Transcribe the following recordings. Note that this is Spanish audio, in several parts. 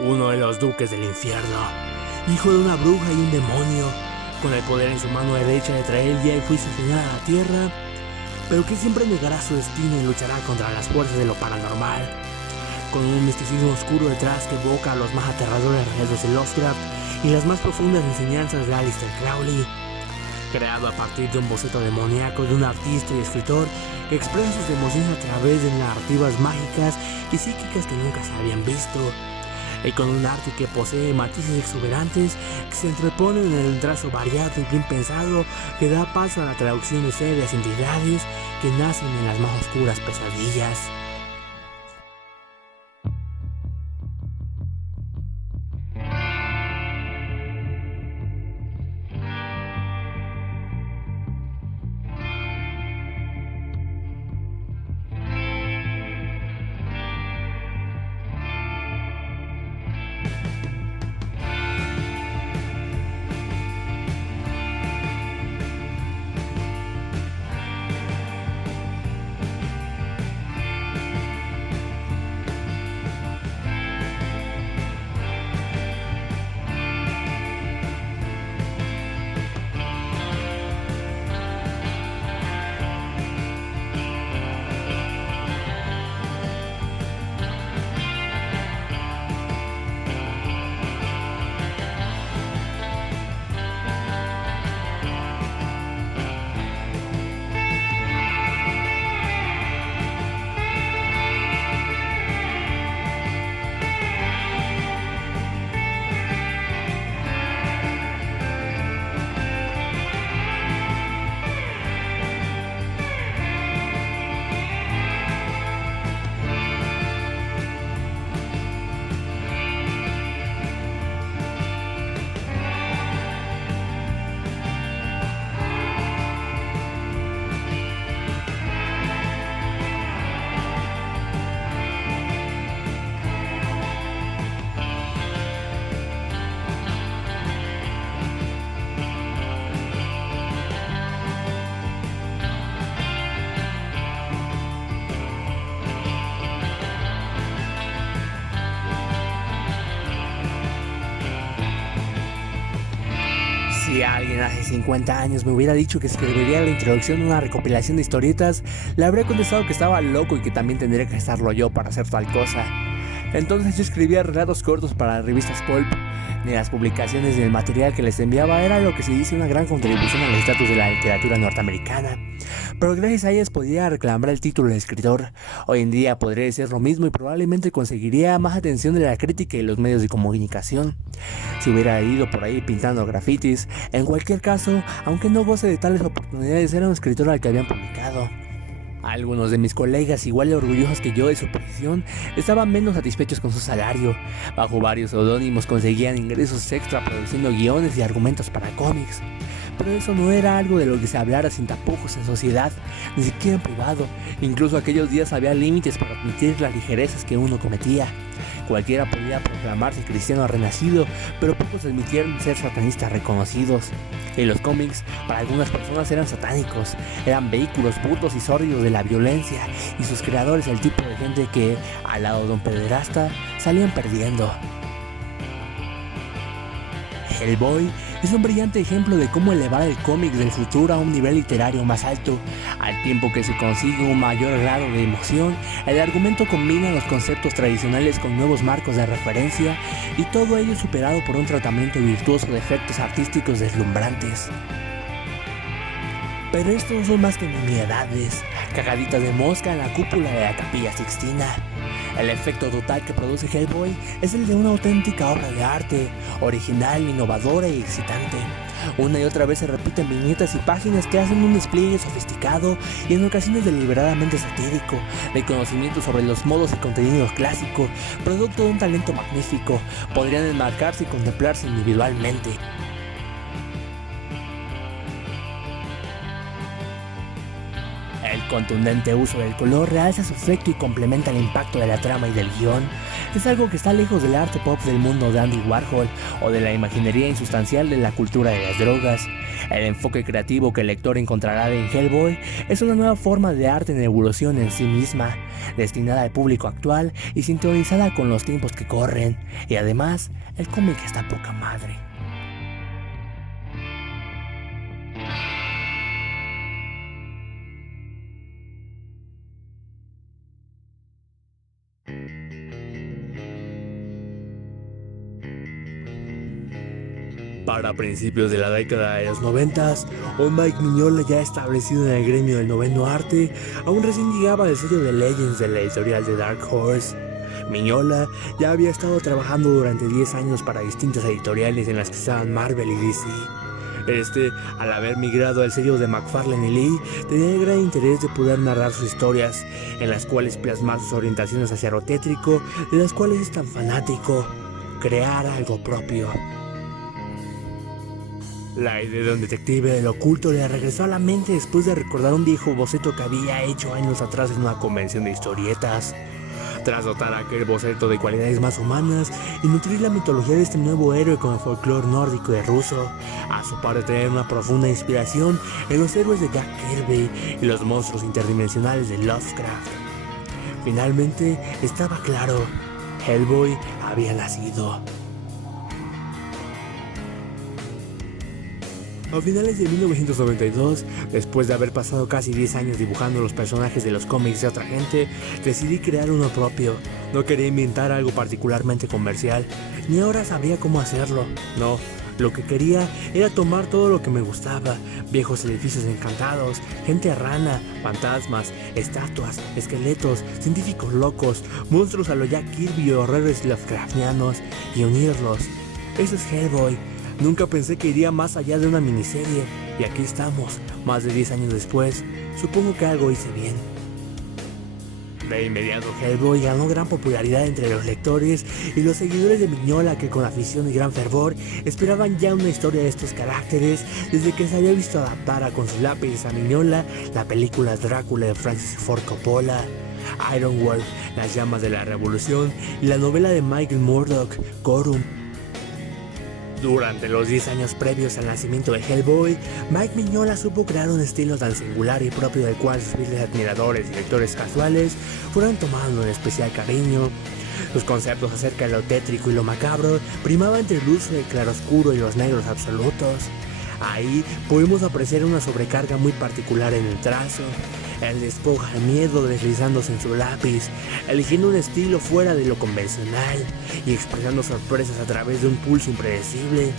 uno de los duques del infierno, hijo de una bruja y un demonio, con el poder en su mano derecha de traer el día del juicio final a la tierra, pero que siempre negará su destino y luchará contra las fuerzas de lo paranormal, con un misticismo oscuro detrás que evoca a los más aterradores retos de Lovecraft y las más profundas enseñanzas de Aleister Crowley. Creado a partir de un boceto demoníaco de un artista y escritor que expresa sus emociones a través de narrativas mágicas y psíquicas que nunca se habían visto, y con un arte que posee matices exuberantes que se entreponen en el trazo variado y bien pensado que da paso a la traducción de serias entidades que nacen en las más oscuras pesadillas. Si alguien hace 50 años me hubiera dicho que escribiría la introducción de una recopilación de historietas, le habría contestado que estaba loco y que también tendría que estarlo yo para hacer tal cosa. Entonces yo escribía relatos cortos para revistas pulp. Ni las publicaciones ni el material que les enviaba era lo que se dice una gran contribución al estatus de la literatura norteamericana. Pero gracias a ellas podía reclamar el título de escritor. Hoy en día podría decir lo mismo y probablemente conseguiría más atención de la crítica y los medios de comunicación. Si hubiera ido por ahí pintando grafitis, en cualquier caso, aunque no goce de tales oportunidades, era un escritor al que habían publicado. Algunos de mis colegas, igual de orgullosos que yo de su posición, estaban menos satisfechos con su salario. Bajo varios seudónimos conseguían ingresos extra produciendo guiones y argumentos para cómics. Pero eso no era algo de lo que se hablara sin tapujos en sociedad, ni siquiera en privado. Incluso aquellos días había límites para admitir las ligerezas que uno cometía. Cualquiera podía proclamarse cristiano renacido, pero pocos admitieron ser satanistas reconocidos. Y los cómics, para algunas personas eran satánicos, eran vehículos burdos y sórdidos de la violencia, y sus creadores el tipo de gente que, al lado de un pederasta, salían perdiendo. Hellboy es un brillante ejemplo de cómo elevar el cómic del futuro a un nivel literario más alto. Al tiempo que se consigue un mayor grado de emoción, el argumento combina los conceptos tradicionales con nuevos marcos de referencia, y todo ello superado por un tratamiento virtuoso de efectos artísticos deslumbrantes. Pero estos no son más que nimiedades, cagaditas de mosca en la cúpula de la Capilla Sixtina. El efecto total que produce Hellboy es el de una auténtica obra de arte, original, innovadora y excitante. Una y otra vez se repiten viñetas y páginas que hacen un despliegue sofisticado y en ocasiones deliberadamente satírico, de conocimiento sobre los modos y contenidos clásicos, producto de un talento magnífico. Podrían enmarcarse y contemplarse individualmente. El contundente uso del color realza su efecto y complementa el impacto de la trama y del guión. que es algo que está lejos del arte pop del mundo de Andy Warhol o de la imaginería insustancial de la cultura de las drogas. El enfoque creativo que el lector encontrará en Hellboy es una nueva forma de arte en evolución en sí misma, destinada al público actual y sintonizada con los tiempos que corren, y además, el cómic está poca madre. Para principios de la década de los 90, un Mike Mignola ya establecido en el gremio del noveno arte, aún recién llegaba del sello de Legends de la editorial de Dark Horse. Mignola ya había estado trabajando durante 10 años para distintas editoriales en las que estaban Marvel y DC. Al haber migrado al sello de McFarlane y Lee, tenía el gran interés de poder narrar sus historias, en las cuales plasmar sus orientaciones hacia lo tétrico, de las cuales es tan fanático, crear algo propio. La idea de un detective del oculto le regresó a la mente después de recordar un viejo boceto que había hecho años atrás en una convención de historietas. Tras dotar aquel boceto de cualidades más humanas y nutrir la mitología de este nuevo héroe con el folclore nórdico y ruso, a su par de tener una profunda inspiración en los héroes de Jack Kirby y los monstruos interdimensionales de Lovecraft. Finalmente estaba claro, Hellboy había nacido. A finales de 1992, después de haber pasado casi 10 años dibujando los personajes de los cómics de otra gente, decidí crear uno propio. No quería inventar algo particularmente comercial, ni ahora sabría cómo hacerlo. No, lo que quería era tomar todo lo que me gustaba: viejos edificios encantados, gente rana, fantasmas, estatuas, esqueletos, científicos locos, monstruos a lo Jack Kirby o horrores Lovecraftianos, y unirlos. Eso es Hellboy. Nunca pensé que iría más allá de una miniserie, y aquí estamos, más de 10 años después. Supongo que algo hice bien. De inmediato, Hellboy ganó gran popularidad entre los lectores y los seguidores de Mignola, que con afición y gran fervor esperaban ya una historia de estos caracteres desde que se había visto adaptar con sus lápices a Mignola la película Drácula de Francis Ford Coppola, Iron Wolf, Las llamas de la revolución, y la novela de Michael Murdoch, Corum. Durante los 10 años previos al nacimiento de Hellboy, Mike Mignola supo crear un estilo tan singular y propio del cual sus fieles admiradores y lectores casuales fueron tomando un especial cariño. Sus conceptos acerca de lo tétrico y lo macabro primaban entre el uso del claroscuro y los negros absolutos. Ahí pudimos apreciar una sobrecarga muy particular en el trazo. Él despoja el miedo deslizándose en su lápiz, eligiendo un estilo fuera de lo convencional y expresando sorpresas a través de un pulso impredecible.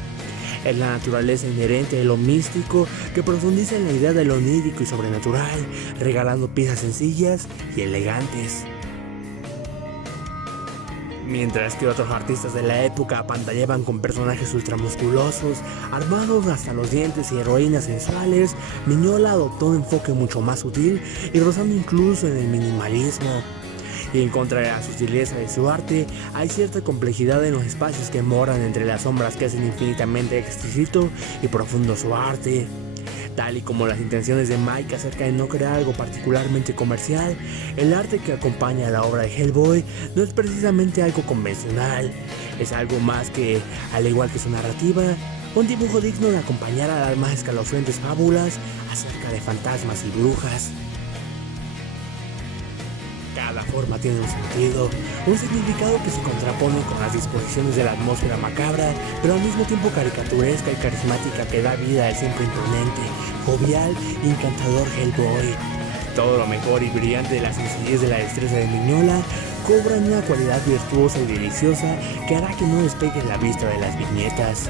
Es la naturaleza inherente de lo místico que profundiza en la idea de lo onírico y sobrenatural, regalando piezas sencillas y elegantes. Mientras que otros artistas de la época apantallaban con personajes ultramusculosos, armados hasta los dientes y heroínas sensuales, Mignola adoptó un enfoque mucho más sutil y rozando incluso en el minimalismo. Y en contra de la sutileza de su arte, hay cierta complejidad en los espacios que moran entre las sombras que hacen infinitamente exquisito y profundo su arte. Tal y como las intenciones de Mike acerca de no crear algo particularmente comercial, el arte que acompaña a la obra de Hellboy no es precisamente algo convencional. Es algo más que, al igual que su narrativa, un dibujo digno de acompañar a las más escalofriantes fábulas acerca de fantasmas y brujas. Cada forma tiene un sentido, un significado que se contrapone con las disposiciones de la atmósfera macabra, pero al mismo tiempo caricaturesca y carismática que da vida al siempre imponente, jovial y encantador Hellboy. Todo lo mejor y brillante de la sencillez de la destreza de Mignola cobran una cualidad virtuosa y deliciosa que hará que no despegues la vista de las viñetas.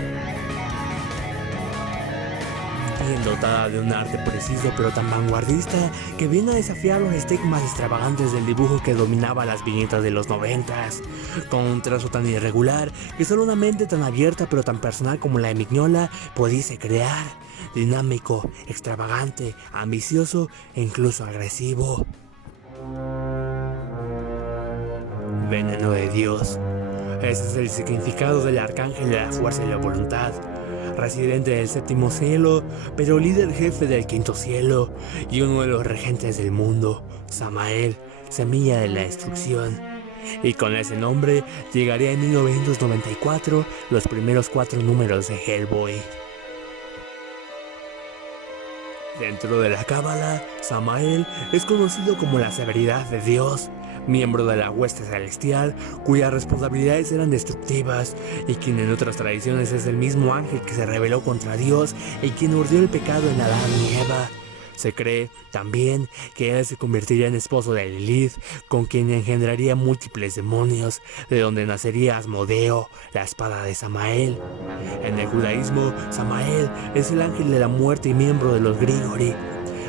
Bien dotada de un arte preciso pero tan vanguardista que viene a desafiar los estigmas extravagantes del dibujo que dominaba las viñetas de los 90s, con un trazo tan irregular que solo una mente tan abierta pero tan personal como la de Mignola pudiese crear, dinámico, extravagante, ambicioso e incluso agresivo. Veneno de Dios. Ese es el significado del arcángel de la fuerza y la voluntad, residente del séptimo cielo, pero líder jefe del quinto cielo y uno de los regentes del mundo, Samael, semilla de la destrucción. y con ese nombre llegaría en 1994 los primeros 4 números de Hellboy. Dentro de la cábala, Samael es conocido como la severidad de Dios, miembro de la hueste celestial, cuyas responsabilidades eran destructivas, y quien en otras tradiciones es el mismo ángel que se rebeló contra Dios y quien urdió el pecado en Adán y Eva. Se cree también que él se convertiría en esposo de Lilith, con quien engendraría múltiples demonios, de donde nacería Asmodeo, la espada de Samael. En el judaísmo, Samael es el ángel de la muerte y miembro de los Grigori.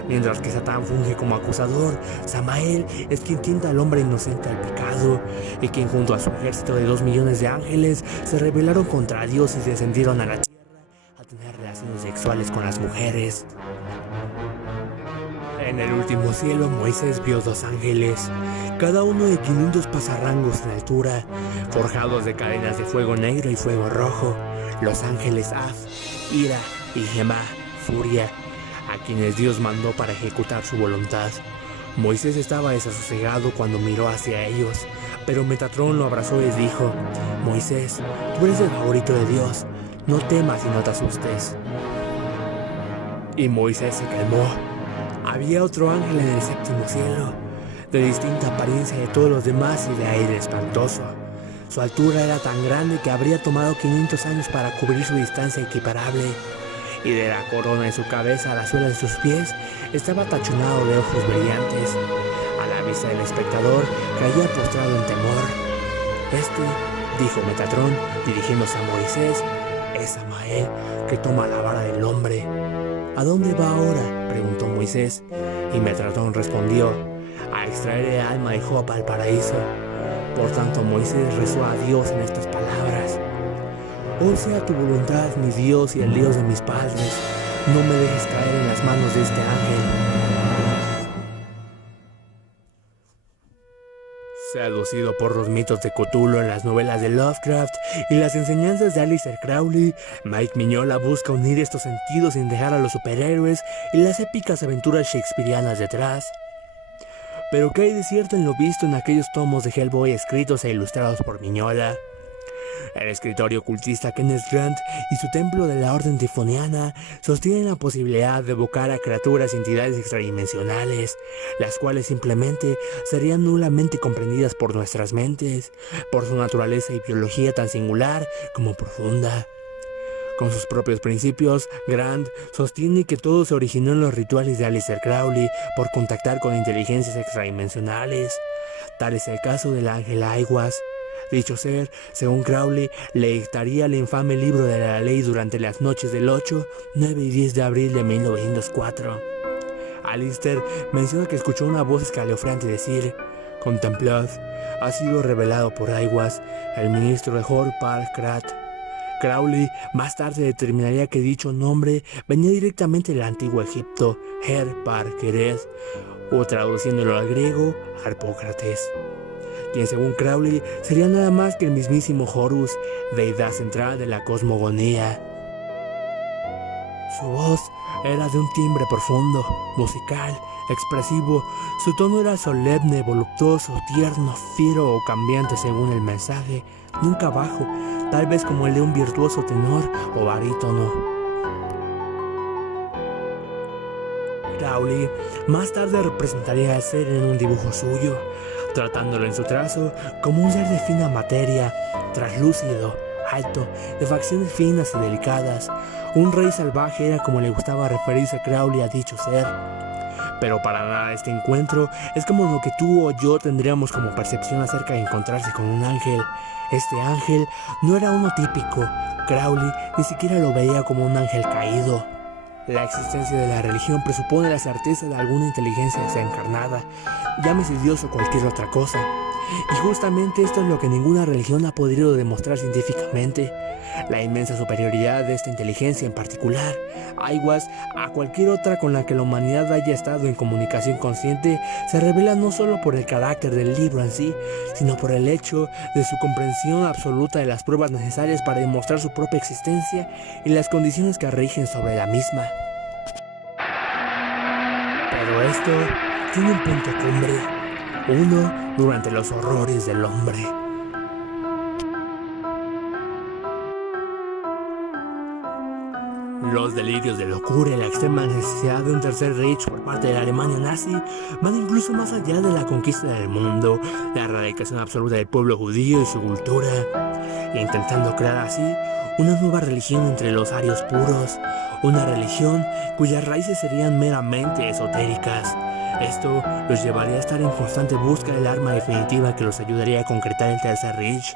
Mientras que Satán funge como acusador, Samael es quien tienta al hombre inocente al pecado, y quien junto a su ejército de 2 millones de ángeles se rebelaron contra Dios y descendieron a la tierra a tener relaciones sexuales con las mujeres. En el último cielo, Moisés vio 2 ángeles, cada uno de 500 pasarrangos en altura, forjados de cadenas de fuego negro y fuego rojo, los ángeles Af, ira, y Gemá, furia, a quienes Dios mandó para ejecutar su voluntad. Moisés estaba desasosegado cuando miró hacia ellos, pero Metatrón lo abrazó y dijo: Moisés, tú eres el favorito de Dios, no temas y no te asustes. Y Moisés se calmó. Había otro ángel en el 7º cielo, de distinta apariencia de todos los demás y de aire espantoso. Su altura era tan grande que habría tomado 500 años para cubrir su distancia equiparable, y de la corona de su cabeza a la suela de sus pies estaba tachonado de ojos brillantes. A la vista del espectador caía postrado en temor. Dijo Metatrón, dirigiéndose a Moisés, es Samael, que toma la vara del hombre. ¿A dónde va ahora?, preguntó Moisés, y Metatrón respondió: a extraer el alma de Job al paraíso. Por tanto, Moisés rezó a Dios en estas palabras: hoy sea tu voluntad, mi Dios y el Dios de mis padres, no me dejes caer en las manos de este ángel. Seducido por los mitos de Cthulhu en las novelas de Lovecraft y las enseñanzas de Aleister Crowley, Mike Mignola busca unir estos sentidos sin dejar a los superhéroes y las épicas aventuras shakespearianas detrás. Pero ¿qué hay de cierto en lo visto en aquellos tomos de Hellboy escritos e ilustrados por Mignola? El escritor y ocultista Kenneth Grant y su templo de la Orden Tifoniana sostienen la posibilidad de evocar a criaturas y entidades extradimensionales, las cuales simplemente serían nulamente comprendidas por nuestras mentes, por su naturaleza y biología tan singular como profunda. Con sus propios principios, Grant sostiene que todo se originó en los rituales de Aleister Crowley por contactar con inteligencias extradimensionales. Tal es el caso del ángel Aiwass. Dicho ser, según Crowley, le dictaría el infame libro de la ley durante las noches del 8, 9 y 10 de abril de 1904. Aleister menciona que escuchó una voz escalofriante decir: contemplad, ha sido revelado por Aiwass, el ministro de Hor-Par-Krat. Crowley más tarde determinaría que dicho nombre venía directamente del antiguo Egipto, Her-Par-Keret, o traduciéndolo al griego, Harpócrates, quien según Crowley sería nada más que el mismísimo Horus, deidad central de la cosmogonía. Su voz era de un timbre profundo, musical, expresivo. Su tono era solemne, voluptuoso, tierno, fiero o cambiante según el mensaje, nunca bajo, tal vez como el de un virtuoso tenor o barítono. Crowley más tarde representaría al ser en un dibujo suyo, tratándolo en su trazo como un ser de fina materia, traslúcido, alto, de facciones finas y delicadas. Un rey salvaje era como le gustaba referirse a Crowley a dicho ser. Pero para nada este encuentro es como lo que tú o yo tendríamos como percepción acerca de encontrarse con un ángel. Este ángel no era uno típico. Crowley ni siquiera lo veía como un ángel caído. La existencia de la religión presupone la certeza de alguna inteligencia desencarnada, llámese Dios o cualquier otra cosa. Y justamente esto es lo que ninguna religión ha podido demostrar científicamente: la inmensa superioridad de esta inteligencia en particular. Aiwass, a cualquier otra con la que la humanidad haya estado en comunicación consciente, se revela no solo por el carácter del libro en sí, sino por el hecho de su comprensión absoluta de las pruebas necesarias para demostrar su propia existencia y las condiciones que rigen sobre la misma. Pero esto tiene un punto cumbre. Uno durante los horrores del hombre. Los delirios de locura y la extrema necesidad de un tercer Reich por parte de la Alemania nazi van incluso más allá de la conquista del mundo, la erradicación absoluta del pueblo judío y su cultura, e intentando crear así una nueva religión entre los arios puros, una religión cuyas raíces serían meramente esotéricas. Esto los llevaría a estar en constante busca del arma definitiva que los ayudaría a concretar el tercer Reich.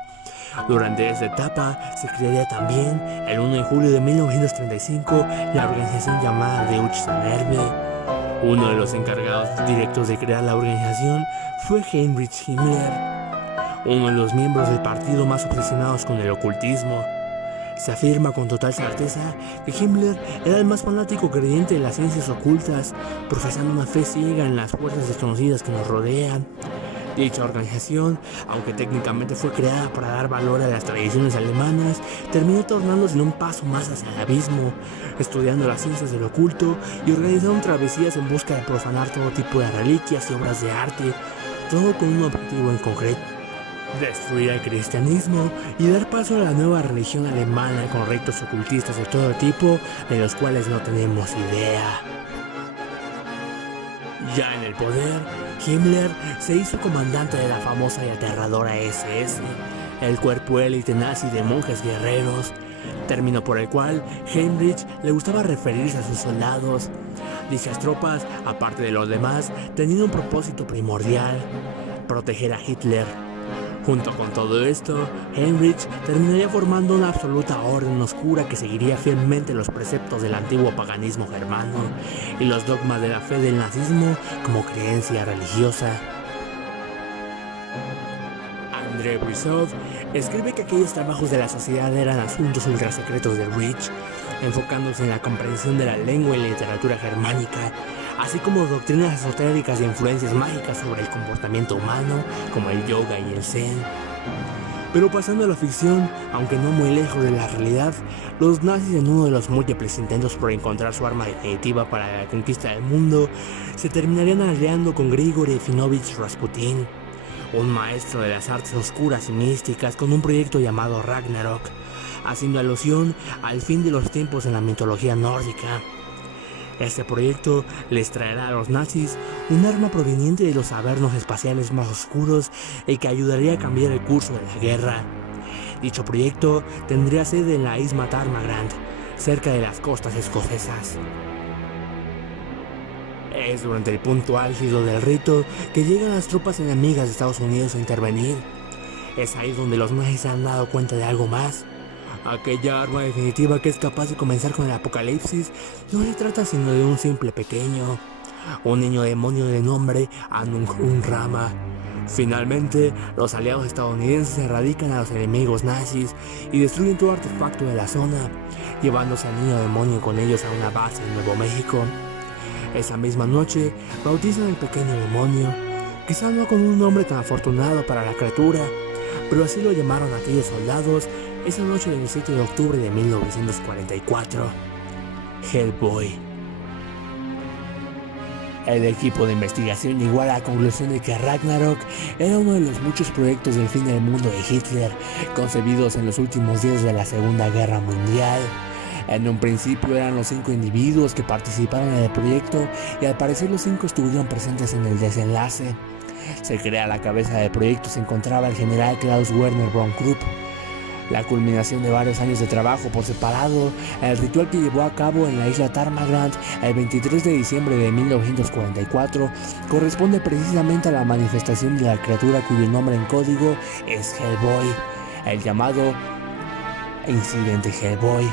Durante esta etapa se crearía también, el 1 de julio de 1935, la organización llamada Deutsche Nerve. Uno de los encargados directos de crear la organización fue Heinrich Himmler, uno de los miembros del partido más obsesionados con el ocultismo. Se afirma con total certeza que Himmler era el más fanático creyente de las ciencias ocultas, profesando una fe ciega en las fuerzas desconocidas que nos rodean. Dicha organización, aunque técnicamente fue creada para dar valor a las tradiciones alemanas, terminó tornándose en un paso más hacia el abismo, estudiando las ciencias del oculto y organizando travesías en busca de profanar todo tipo de reliquias y obras de arte, todo con un objetivo en concreto: destruir el cristianismo y dar paso a la nueva religión alemana con ritos ocultistas de todo tipo, de los cuales no tenemos idea. Ya en el poder, Himmler se hizo comandante de la famosa y aterradora SS, el cuerpo élite nazi de monjes guerreros, término por el cual Heinrich le gustaba referirse a sus soldados. Dichas tropas, aparte de los demás, tenían un propósito primordial: proteger a Hitler. Junto con todo esto, Heinrich terminaría formando una absoluta orden oscura que seguiría fielmente los preceptos del antiguo paganismo germano y los dogmas de la fe del nazismo como creencia religiosa. André Brisov escribe que aquellos trabajos de la sociedad eran asuntos ultrasecretos del Reich, enfocándose en la comprensión de la lengua y la literatura germánica, así como doctrinas esotéricas e influencias mágicas sobre el comportamiento humano, como el yoga y el zen. Pero pasando a la ficción, aunque no muy lejos de la realidad, los nazis, en uno de los múltiples intentos por encontrar su arma definitiva para la conquista del mundo, se terminarían aliando con Grigori Efinovich Rasputin, un maestro de las artes oscuras y místicas, con un proyecto llamado Ragnarok, haciendo alusión al fin de los tiempos en la mitología nórdica. Este proyecto les traerá a los nazis un arma proveniente de los avernos espaciales más oscuros y que ayudaría a cambiar el curso de la guerra. Dicho proyecto tendría sede en la isla Tarmagrand, cerca de las costas escocesas. Es durante el punto álgido del rito que llegan las tropas enemigas de Estados Unidos a intervenir. Es ahí donde los nazis se han dado cuenta de algo más. Aquella arma definitiva que es capaz de comenzar con el apocalipsis no se trata sino de un simple pequeño, un niño demonio de nombre Anung Rama. Finalmente, los aliados estadounidenses erradican a los enemigos nazis y destruyen todo artefacto de la zona, llevándose al niño demonio con ellos a una base en Nuevo México. Esa misma noche, bautizan al pequeño demonio, quizá no con un nombre tan afortunado para la criatura, pero así lo llamaron aquellos soldados esa noche del 7 de octubre de 1944, Hellboy. El equipo de investigación llegó a la conclusión de que Ragnarok era uno de los muchos proyectos del fin del mundo de Hitler, concebidos en los últimos días de la Segunda Guerra Mundial. En un principio eran los 5 individuos que participaron en el proyecto y al parecer los 5 estuvieron presentes en el desenlace. Se crea a la cabeza del proyecto se encontraba el general Klaus Werner von Krupp. La culminación de varios años de trabajo por separado, el ritual que llevó a cabo en la isla Tarmagrand el 23 de diciembre de 1944 corresponde precisamente a la manifestación de la criatura cuyo nombre en código es Hellboy, el llamado Incidente Hellboy.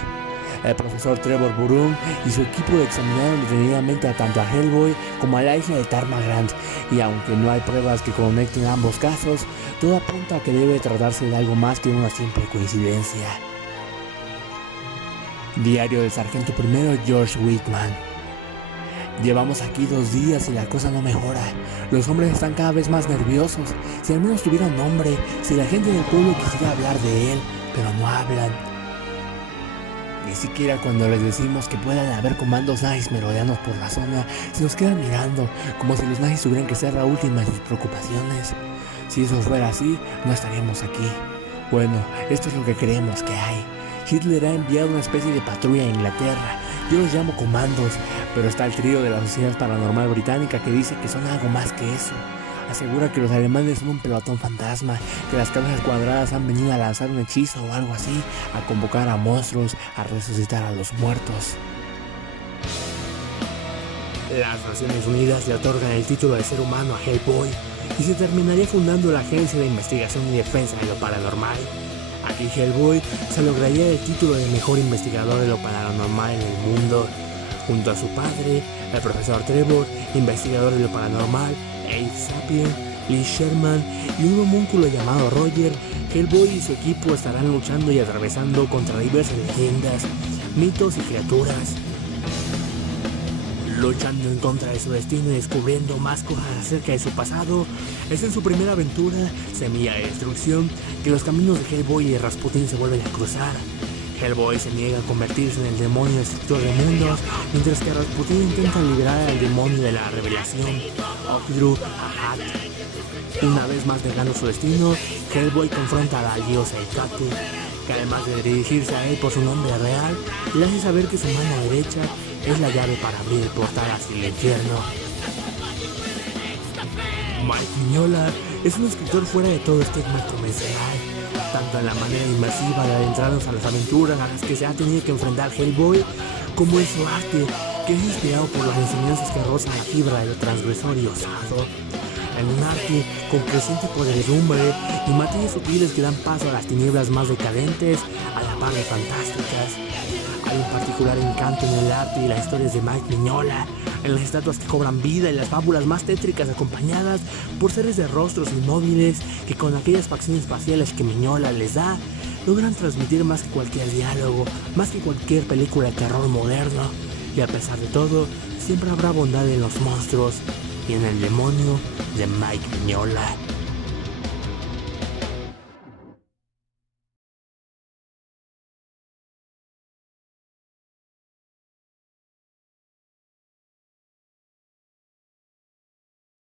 El profesor Trevor Burrung y su equipo examinaron detenidamente tanto a Hellboy como a la isla de Tarmagrand, y aunque no hay pruebas que conecten ambos casos, todo apunta a que debe tratarse de algo más que una simple coincidencia. Diario del sargento primero George Whitman. Llevamos aquí 2 días y la cosa no mejora. Los hombres están cada vez más nerviosos. Si al menos tuvieran nombre, si la gente del pueblo quisiera hablar de él, pero no hablan. Ni siquiera cuando les decimos que puedan haber comandos nazis merodeanos por la zona, se nos quedan mirando, como si los nazis tuvieran que ser la última de sus preocupaciones. Si eso fuera así, no estaríamos aquí. Bueno, esto es lo que creemos que hay. Hitler ha enviado una especie de patrulla a Inglaterra. Yo los llamo comandos, pero está el trío de la Sociedad Paranormal Británica que dice que son algo más que eso. Asegura que los alemanes son un pelotón fantasma, que las cabezas cuadradas han venido a lanzar un hechizo o algo así, a convocar a monstruos, a resucitar a los muertos. Las Naciones Unidas le otorgan el título de ser humano a Hellboy y se terminaría fundando la Agencia de Investigación y Defensa de lo Paranormal. Aquí Hellboy se lograría el título de mejor investigador de lo paranormal en el mundo. Junto a su padre, el profesor Trevor, investigador de lo paranormal, Abe Sapien, Lee Sherman y un homúnculo llamado Roger, Hellboy y su equipo estarán luchando y atravesando contra diversas leyendas, mitos y criaturas. Luchando en contra de su destino y descubriendo más cosas acerca de su pasado, es en su primera aventura, Semilla de Destrucción, que los caminos de Hellboy y de Rasputin se vuelven a cruzar. Hellboy se niega a convertirse en el demonio destructor de mundos, mientras que Rasputin intenta liberar al demonio de la revelación, Ogdru Ahat. Una vez más negando su destino, Hellboy confronta a la diosa Hecate, que además de dirigirse a él por su nombre real, le hace saber que su mano derecha es la llave para abrir el portal hacia el infierno. Mike Mignola es un escritor fuera de todo estigma convencional, tanto en la manera inmersiva de adentrarnos a las aventuras a las que se ha tenido que enfrentar Hellboy, como en su arte, que es inspirado por las enseñanzas que rozan la fibra de lo transgresor y osado. En un arte con creciente podredumbre y matices sutiles que dan paso a las tinieblas más decadentes, a la par de fantásticas. Hay un particular encanto en el arte y las historias de Mike Mignola, en las estatuas que cobran vida y las fábulas más tétricas acompañadas por seres de rostros inmóviles que con aquellas facciones faciales que Mignola les da, logran transmitir más que cualquier diálogo, más que cualquier película de terror moderno. Y a pesar de todo, siempre habrá bondad en los monstruos y en el demonio de Mike Mignola.